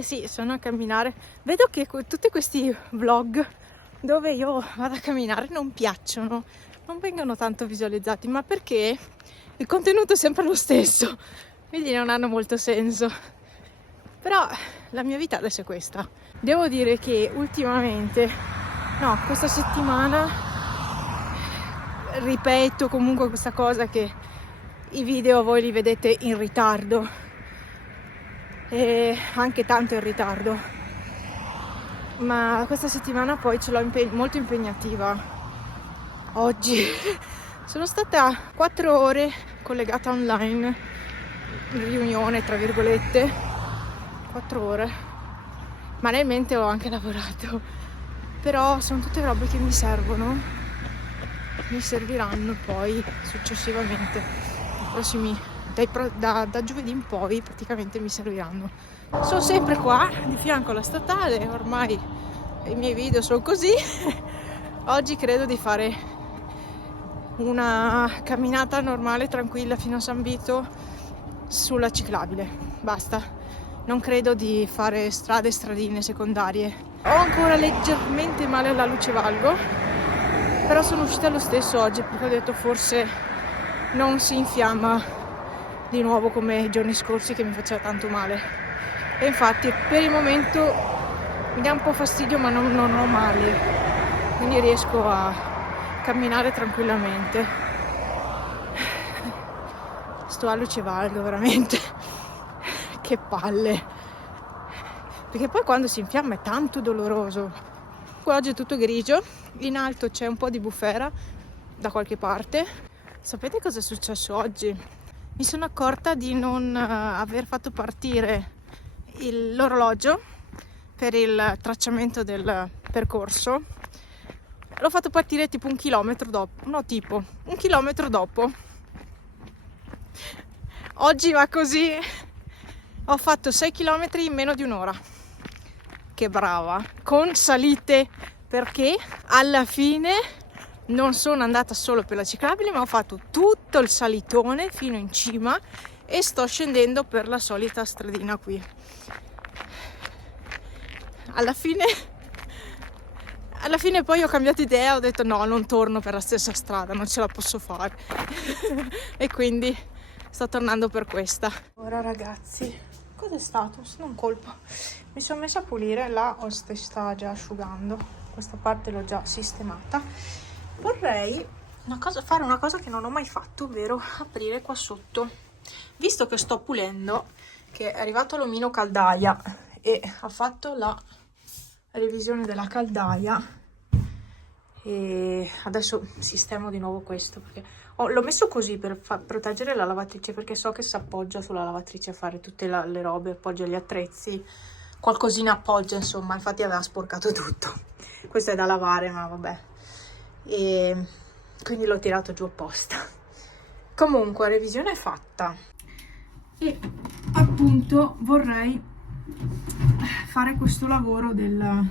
Sì, sono a camminare. Vedo che tutti questi vlog dove io vado a camminare non piacciono, non vengono tanto visualizzati, ma perché il contenuto è sempre lo stesso, quindi non hanno molto senso. Però la mia vita adesso è questa. Devo dire che ultimamente, no, questa settimana, ripeto comunque questa cosa che i video voi li vedete in ritardo, e anche tanto in ritardo, ma questa settimana poi ce l'ho molto impegnativa. Oggi sono stata 4 ore collegata online, riunione tra virgolette, 4 ore, ma nel mente ho anche lavorato, però sono tutte robe che mi serviranno poi successivamente, i prossimi da giovedì in poi praticamente mi serviranno. Sono sempre qua di fianco alla statale, ormai i miei video sono così. Oggi credo di fare una camminata normale, tranquilla fino a San Vito sulla ciclabile, basta. Non credo di fare stradine secondarie. Ho ancora leggermente male alla luce valgo, però sono uscita lo stesso oggi perché ho detto forse non si infiamma di nuovo come i giorni scorsi che mi faceva tanto male, e infatti per il momento mi dà un po' fastidio, ma non ho male, quindi riesco a camminare tranquillamente. Sto a luce valgo veramente che palle, perché poi quando si infiamma è tanto doloroso. Qua oggi è tutto grigio, in alto c'è un po' di bufera da qualche parte. Sapete cosa è successo oggi? Mi sono accorta di non aver fatto partire l'orologio per il tracciamento del percorso. L'ho fatto partire tipo 1 chilometro dopo, 1 chilometro dopo. Oggi va così, ho fatto 6 chilometri in meno di un'ora. Che brava, con salite, perché alla fine non sono andata solo per la ciclabile, ma ho fatto tutto il salitone fino in cima e sto scendendo per la solita stradina qui. Alla fine poi ho cambiato idea, ho detto no, non torno per la stessa strada, non ce la posso fare. E quindi sto tornando per questa. Ora ragazzi, cos'è stato? Non colpo. Mi sono messa a pulire, là sta già asciugando, questa parte l'ho già sistemata. Vorrei fare una cosa che non ho mai fatto, ovvero aprire qua sotto. Visto che sto pulendo, che è arrivato l'omino caldaia e ha fatto la revisione della caldaia, e adesso sistemo di nuovo questo, perché l'ho messo così per proteggere la lavatrice, perché so che si appoggia sulla lavatrice a fare tutte le robe, appoggia gli attrezzi, qualcosina appoggia, insomma, infatti aveva sporcato tutto. Questo è da lavare, ma vabbè, e quindi l'ho tirato giù apposta. Comunque revisione è fatta e appunto vorrei fare questo lavoro della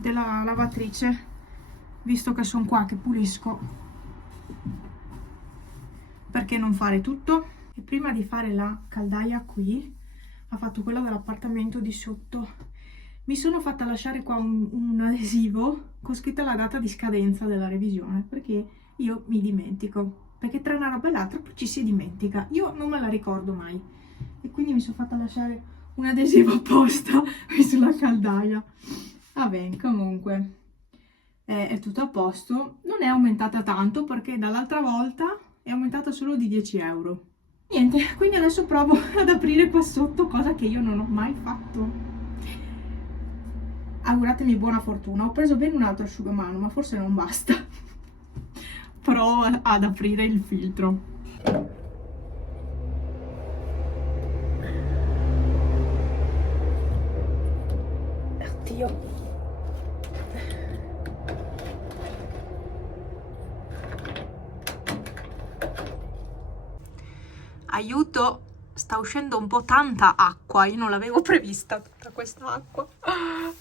lavatrice, visto che sono qua che pulisco, perché non fare tutto? E prima di fare la caldaia qui, ha fatto quella dell'appartamento di sotto, mi sono fatta lasciare qua un adesivo con scritta la data di scadenza della revisione, perché io mi dimentico, perché tra una roba e l'altra poi ci si dimentica, io non me la ricordo mai, e quindi mi sono fatta lasciare un adesivo apposta qui sulla caldaia. Vabbè, comunque è tutto a posto, non è aumentata tanto perché dall'altra volta è aumentata solo di 10 euro. Niente, quindi adesso provo ad aprire qua sotto, cosa che io non ho mai fatto. Auguratemi buona fortuna. Ho preso bene un altro asciugamano, ma forse non basta. Provo ad aprire il filtro. Oddio. Aiuto, sta uscendo un po' tanta acqua, io non l'avevo prevista tutta questa acqua.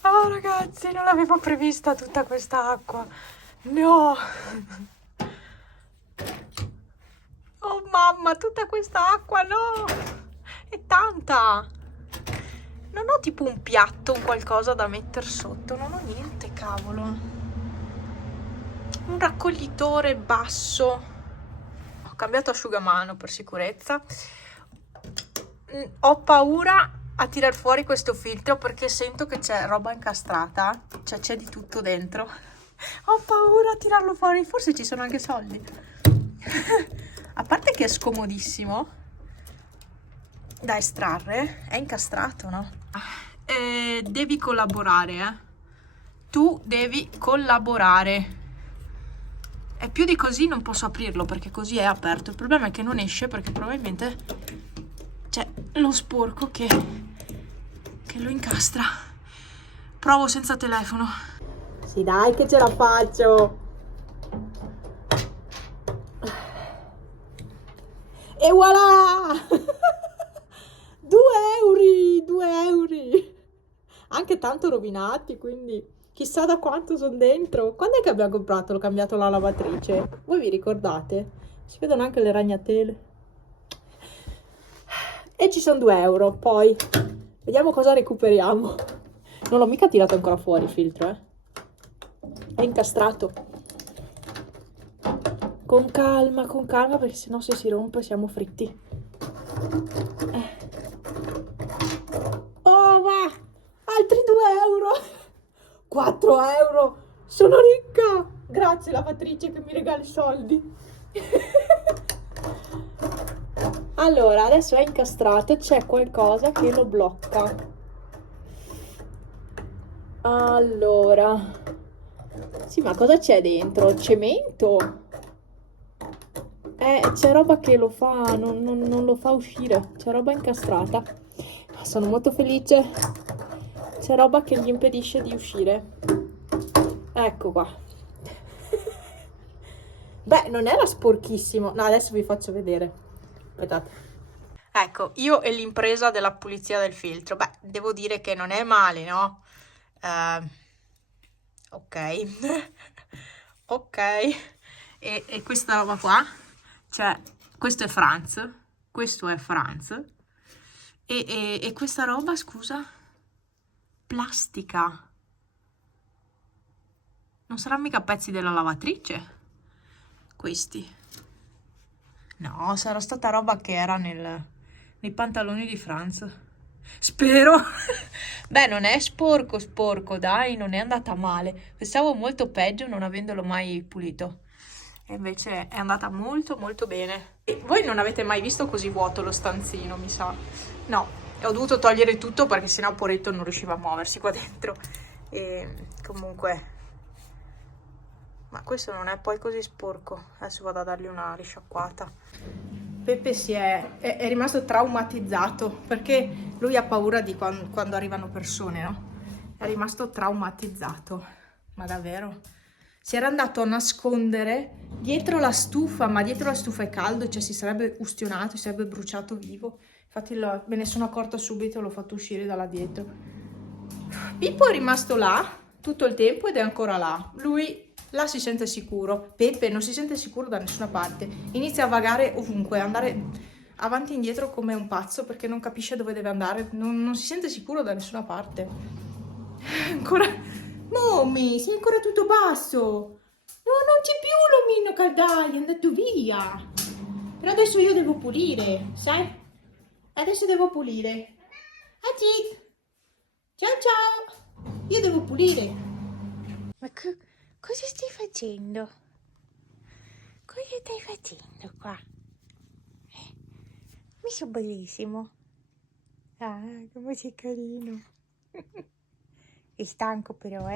Oh ragazzi, non l'avevo prevista tutta questa acqua. No. Oh mamma, tutta questa acqua, no. È tanta. non ho tipo un piatto, un qualcosa da mettere sotto, non ho niente, cavolo. Un raccoglitore basso. Ho cambiato asciugamano per sicurezza. Ho paura a tirar fuori questo filtro perché sento che c'è roba incastrata, cioè c'è di tutto dentro. Ho paura a tirarlo fuori, forse ci sono anche soldi. A parte che è scomodissimo da estrarre, è incastrato, no? Devi collaborare, eh? Tu devi collaborare. E più di così non posso aprirlo perché così è aperto. Il problema è che non esce perché probabilmente c'è lo sporco che lo incastra. Provo senza telefono. Sì, dai che ce la faccio. E voilà! 2 euro, 2 euro. Anche tanto rovinati, quindi chissà da quanto sono dentro. Quando è che abbiamo comprato? L'ho cambiato la lavatrice. Voi vi ricordate? Si vedono anche le ragnatele. E ci sono 2 euro. Poi vediamo cosa recuperiamo. Non l'ho mica tirato ancora fuori il filtro, eh. È incastrato. Con calma, perché sennò se si rompe siamo fritti. Oh, va! Altri 2 euro! 4 euro! Sono ricca! Grazie lavatrice che mi regali soldi. Allora, adesso è incastrato, c'è qualcosa che lo blocca. Allora, sì, ma cosa c'è dentro? Cemento? C'è roba che lo fa, non lo fa uscire, c'è roba incastrata. Sono molto felice. C'è roba che gli impedisce di uscire. Ecco qua. Beh, non era sporchissimo. No, adesso vi faccio vedere. Aspettate. Ecco, io e l'impresa della pulizia del filtro. Beh, devo dire che non è male, no? Ok. Ok. E questa roba qua, cioè, questo è Franz, questo è Franz. E questa roba, scusa, plastica. Non saranno mica pezzi della lavatrice? Questi. No, sarà stata roba che era nei pantaloni di Franz. Spero. Beh, non è sporco, dai, non è andata male. Pensavo molto peggio non avendolo mai pulito. E invece è andata molto molto bene. E voi non avete mai visto così vuoto lo stanzino, mi sa? No, ho dovuto togliere tutto perché sennò Poretto non riusciva a muoversi qua dentro. E comunque, ma questo non è poi così sporco. Adesso vado a dargli una risciacquata. Peppe è rimasto traumatizzato perché lui ha paura di quando arrivano persone, no? È rimasto traumatizzato, ma davvero. Si era andato a nascondere dietro la stufa, ma dietro la stufa è caldo, cioè si sarebbe ustionato, si sarebbe bruciato vivo. Infatti me ne sono accorta subito e l'ho fatto uscire da là dietro. Pippo è rimasto là tutto il tempo ed è ancora là. Lui là si sente sicuro. Peppe non si sente sicuro da nessuna parte. Inizia a vagare ovunque, andare avanti e indietro come un pazzo perché non capisce dove deve andare. Non si sente sicuro da nessuna parte. Ancora... Mommy, sei ancora tutto basso. No, non c'è più l'omino caldaia, è andato via. Però adesso io devo pulire, sai? Adesso devo pulire. Ati. Ciao ciao. Io devo pulire. Ma cosa stai facendo? Cosa stai facendo qua? Mi sono bellissimo. Ah, come sei carino. È stanco però,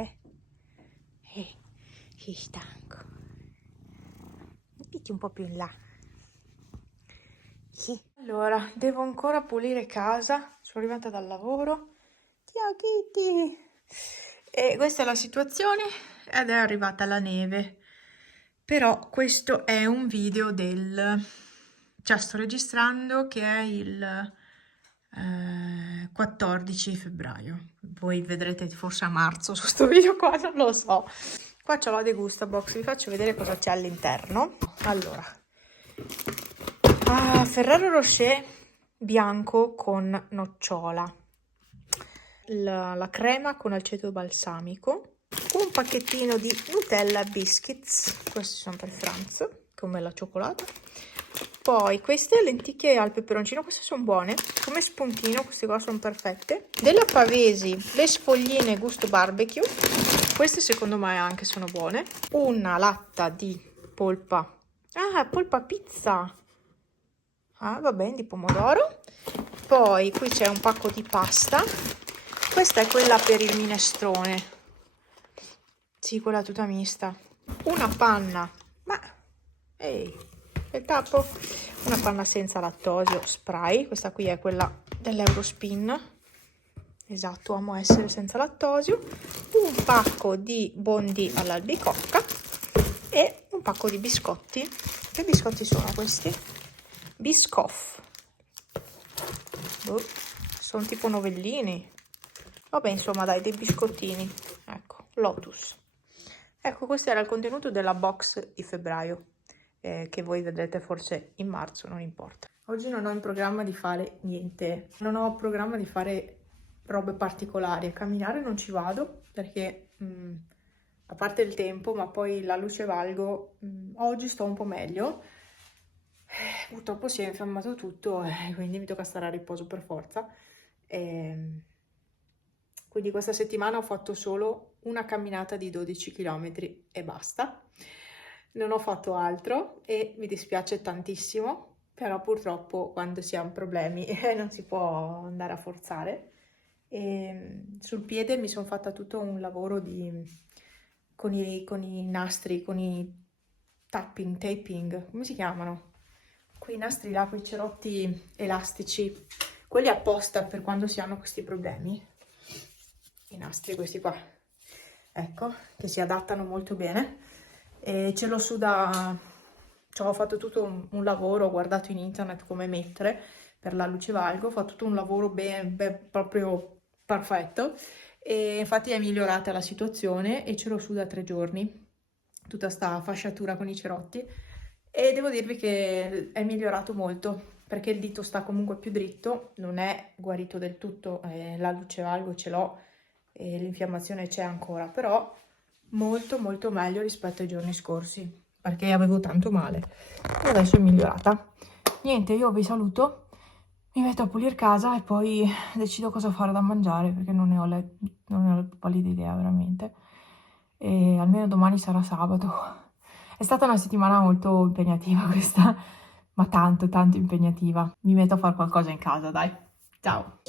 sei stanco. Mettiti un po' più in là. Sì. Allora, devo ancora pulire casa. Sono arrivata dal lavoro. Ciao Kitty. E questa è la situazione ed è arrivata la neve. Però questo è un video cioè sto registrando che è il 14 febbraio. Voi vedrete forse a marzo su questo video qua, non lo so. Qua c'ho la degustabox, vi faccio vedere cosa c'è all'interno. Allora, Ferrero Rocher bianco con nocciola. la crema con aceto balsamico, un pacchettino di Nutella Biscuits, questi sono per Franz, come la cioccolata. Poi queste lenticchie al peperoncino, queste sono buone, come spuntino, queste qua sono perfette. Della Pavesi, le sfogline gusto barbecue, queste secondo me anche sono buone. Una latta di polpa, polpa pizza, va bene, di pomodoro. Poi qui c'è un pacco di pasta, questa è quella per il minestrone, sì, quella tutta mista. Una panna, il tappo, una panna senza lattosio spray, questa qui è quella dell'Eurospin, esatto, amo essere senza lattosio. Un pacco di bondi all'albicocca e un pacco di biscotti. Che biscotti sono questi? Biscoff, sono tipo novellini, vabbè, insomma, dai, dei biscottini, ecco, Lotus. Ecco, questo era il contenuto della box di febbraio, che voi vedrete forse in marzo, non importa. Oggi non ho in programma di fare niente, non ho programma di fare robe particolari. A camminare non ci vado perché, a parte il tempo, ma poi la luce valgo, oggi sto un po' meglio. Purtroppo si è infiammato tutto e quindi mi tocca stare a riposo per forza. Quindi questa settimana ho fatto solo una camminata di 12 km e basta. Non ho fatto altro e mi dispiace tantissimo, però purtroppo quando si hanno problemi non si può andare a forzare. Sul piede mi sono fatta tutto un lavoro con i nastri, con i taping, come si chiamano? Quei nastri là, quei cerotti elastici, quelli apposta per quando si hanno questi problemi. I nastri questi qua, ecco, che si adattano molto bene. E ce l'ho su da... Cioè, ho fatto tutto un lavoro, ho guardato in internet come mettere per la luce valgo, ho fatto tutto un lavoro proprio perfetto e infatti è migliorata la situazione e ce l'ho su da 3 giorni, tutta sta fasciatura con i cerotti, e devo dirvi che è migliorato molto perché il dito sta comunque più dritto, non è guarito del tutto, la luce valgo ce l'ho e l'infiammazione c'è ancora, però molto molto meglio rispetto ai giorni scorsi perché avevo tanto male e adesso è migliorata. Niente, io vi saluto, mi metto a pulire casa e poi decido cosa fare da mangiare perché non ne ho la pallida idea veramente, e almeno domani sarà sabato. È stata una settimana molto impegnativa questa, ma tanto impegnativa. Mi metto a fare qualcosa in casa, dai. Ciao!